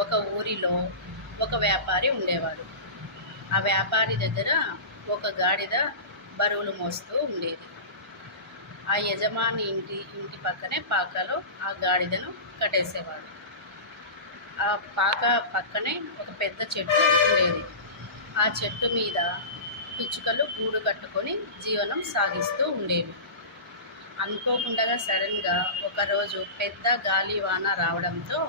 ఒక ఊరిలో ఒక వ్యాపారి ఉండేవాడు. ఆ వ్యాపారి దగ్గర ఒక గాడిద బరువులు మోస్తూ ఉండేది. ఆ యజమాని ఇంటి పక్కనే పాకలో ఆ గాడిదను కట్టేసేవాడు. ఆ పాక పక్కనే ఒక పెద్ద చెట్టు ఉండేది. ఆ చెట్టు మీద పిచ్చుకలు గూడు కట్టుకొని జీవనం సాగిస్తూ ఉండేవి. అనుకోకుండా సడన్గా ఒకరోజు పెద్ద గాలి వాన రావడంతో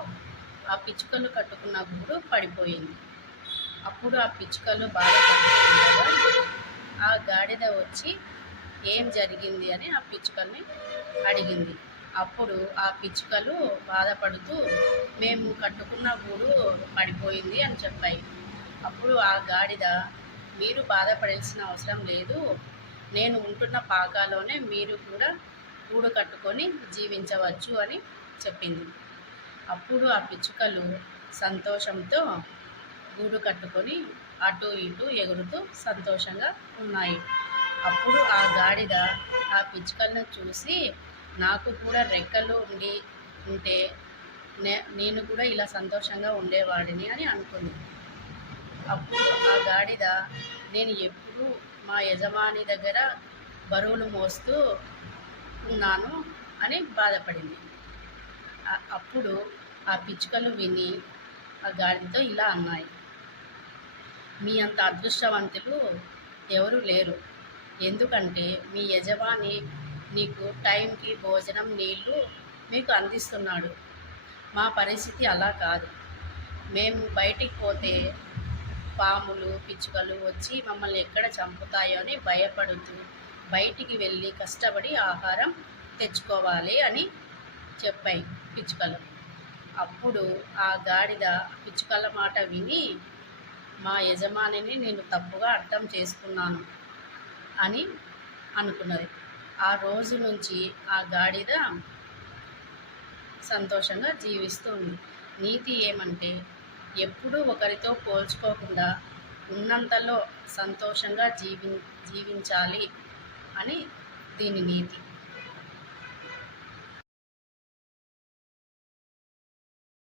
ఆ పిచ్చుకలు కట్టుకున్న గూడు పడిపోయింది. అప్పుడు ఆ పిచ్చుకలు బాధపడుతూ ఉండగా ఆ గాడిద వచ్చి ఏం జరిగింది అని ఆ పిచ్చుకల్ని అడిగింది. అప్పుడు ఆ పిచ్చుకలు బాధపడుతూ మేము కట్టుకున్న గూడు పడిపోయింది అని చెప్పాయి. అప్పుడు ఆ గాడిద, మీరు బాధపడాల్సిన అవసరం లేదు, నేను ఉంటున్న పాకాలోనే మీరు కూడా గూడు కట్టుకొని జీవించవచ్చు అని చెప్పింది. అప్పుడు ఆ పిచ్చుకలు సంతోషంతో గూడు కట్టుకొని అటు ఇటు ఎగురుతూ సంతోషంగా ఉన్నాయి. అప్పుడు ఆ గాడిద ఆ పిచ్చుకలను చూసి, నాకు కూడా రెక్కలు ఉంటే నేను కూడా ఇలా సంతోషంగా ఉండేవాడిని అని అనుకుంది. అప్పుడు ఆ గాడిద, నేను ఎప్పుడు మా యజమాని దగ్గర బరువులు మోస్తూ ఉన్నాను అని బాధపడింది. అప్పుడు ఆ పిచ్చుకలు విని ఆ గాడిదతో ఇలా అన్నాయి, మీ అంత అదృష్టవంతులు ఎవరు లేరు. ఎందుకంటే మీ యజమాని నీకు టైంకి భోజనం, నీళ్ళు మీకు అందిస్తున్నాడు. మా పరిస్థితి అలా కాదు. మేము బయటికి పోతే పాములు, పిచ్చుకలు వచ్చి మమ్మల్ని ఎక్కడ చంపుతాయో అని భయపడుతూ బయటికి వెళ్ళి కష్టపడి ఆహారం తెచ్చుకోవాలి అని చెప్పాయి పిచ్చుకలు. అప్పుడు ఆ గాడిద పిచ్చుకల మాట విని, మా యజమానిని నేను తప్పుగా అర్థం చేసుకున్నాను అని అనుకున్నది. ఆ రోజు నుంచి ఆ గాడిద సంతోషంగా జీవిస్తుంది. నీతి ఏమంటే, ఎప్పుడూ ఒకరితో పోల్చుకోకుండా ఉన్నంతలో సంతోషంగా జీవించాలి అని దీని నీతి.